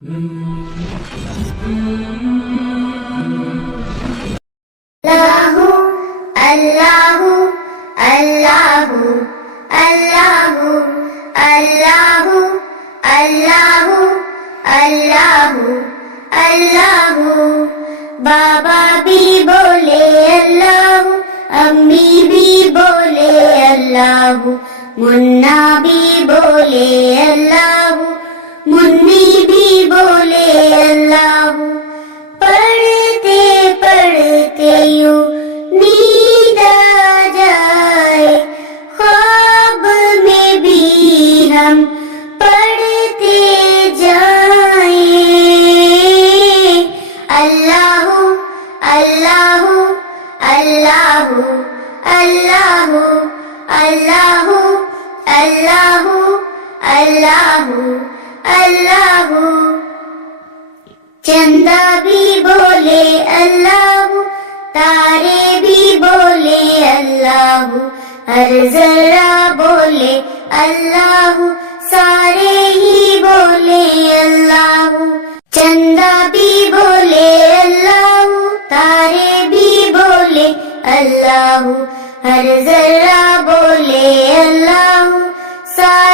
Allahu, Allahu, Allahu, Allahu, Allahu, Allahu, Allahu, Allahu. Baba bhi bole Allahu, ammi bhi bole Allahu, munna bhi bole Allahu, munni bhi bole Allahu. पढ़ते पढ़ते यूं नींद आ जाए, ख्वाब में भी हम पढ़ते जाएं। अल्लाहु अल्लाहु अल्लाहु अल्लाहु अल्लाहु अल्लाहु अल्लाहु अल्लाहु। चंदा भी बोले अल्लाह, तारे भी बोले अल्लाह, हर जरा बोले अल्लाह, सारे ही बोले अल्लाह। चंदा भी बोले अल्लाह, तारे भी बोले अल्लाह, हर जरा बोले अल्लाह, सारे